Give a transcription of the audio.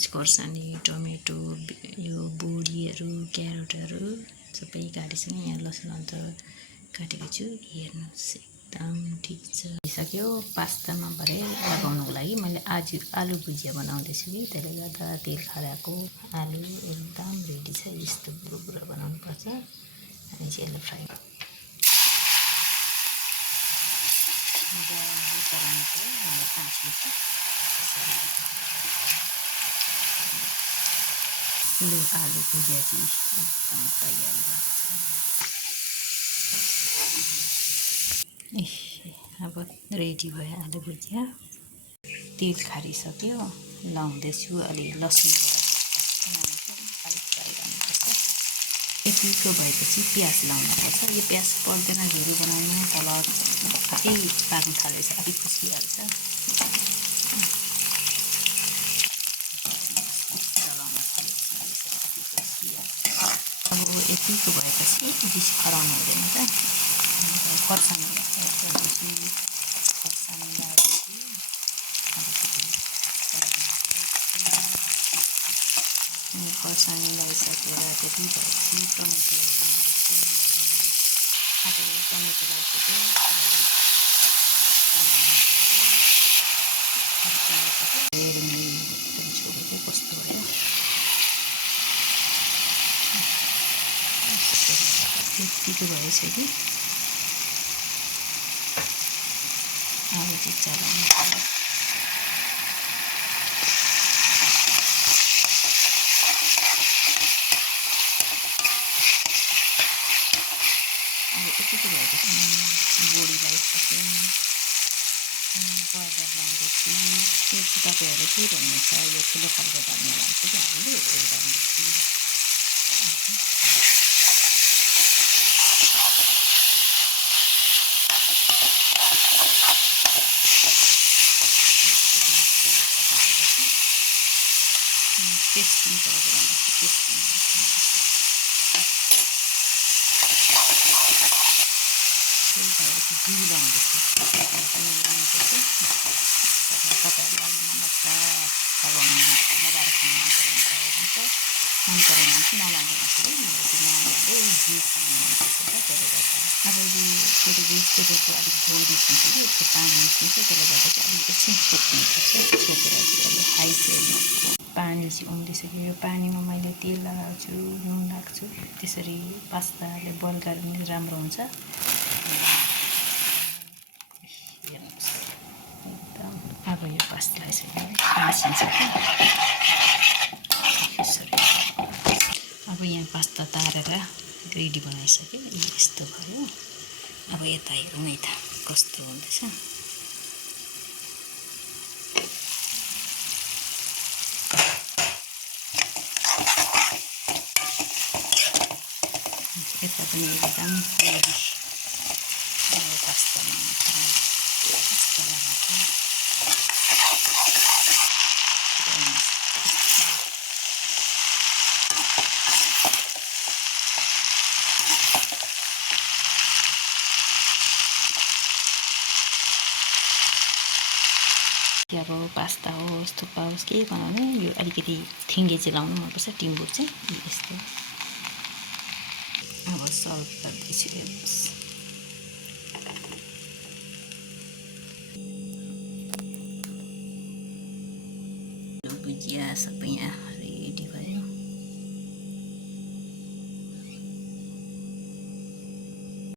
प्याज खोर्सानी टमेटो यो बोडीहरू क्यारोटहरू सबै काटिसकेँ। यहाँ लसुन अदरक काटेको छु। हेर्नुहोस् एकदम ठिक छ। भइसक्यो। पास्तामा भरे लगाउनुको लागि मैले आज आलु भुजिया बनाउँदैछु कि त्यसले गर्दा तेल खराएको आलु एकदम रेडी छ। यस्तो बुरो बनाउनुपर्छ। अनि चाहिँ यसलाई फ्राई लो आलु भुजिया चाहिँ एकदम तयारी भएको छ। अब रेडी भयो आलु भुजिया। तेल खारिसक्यो। लाउँदैछु अलि लसुन अलिक फ्राई गर्नुपर्छ। यतिको भएपछि प्याज लाउनुपर्छ। यो प्याज पर्दैन धेरै बनाउनु, तल आफै पाक्नु थालेछ, आफै खुसिहाल्छ। अब यतिको भएपछि बेसी खराउनु हुँदैन त। खोर्सानी खोर्सानी लगाइसकेर त्यति भएपछि टमेटोहरू लाउँदैछु। अब टमेटो लगाइसक्यो। छोडेको कस्तो भयो। यतिको भइसक्यो। अब चाहिँ चलाउनु पर्यो। अब यतिको भएपछि बोडी लगाइसक्यो। गाजर लाउँदैछु। यो चाहिँ तपाईँहरू के भन्नुहुन्छ? यो ठुलो खालको धनियाँ लाउँछु कि हामीले लाउँदैछु। टेस्टिङ पाउडर टेस्टिङ घिउ लाउँदैछु। तपाईँहरूलाई मजा लगाएर खानु मन परेन चाहिँ नलागिदिनुहोस् है। मैले चाहिँ नानीहरूले घिउ खानु मनपर्छ त, त्यसले गर्दा। अब यो तेलको अलिक झोल निस्किन्छ कि यति पानी निस्किन्छ, त्यसले गर्दा चाहिँ अलिक एकछिन छोप्नुपर्छ। छोपेर चाहिँ अलिक हाई फ्लेममा पानी चाहिँ उम्लिसक्यो। यो पानीमा मैले तेल लगाएको छु, नुन राख्छु। त्यसरी पास्ताले बोइल गर्यो भने राम्रो हुन्छ। एकदम अब यो पास्तालाई चाहिँ मासिन्छ कि यसरी। अब यहाँ पास्ता तारेर रेडी बनाइसक्यो। यस्तो भयो। अब यता हेरौँ है त कस्तो हुँदैछ। यता पनि एकदम पास्तामा अब पास्ता होस् थुक्पा होस् केही बनाउने यो अलिकति थिङ्गे चाहिँ लाउनु मनपर्छ। टिम्बुर चाहिँ यस्तो। अब सर्भ गर्दैछु। हेर्नुहोस् भुजिया सबै यहाँ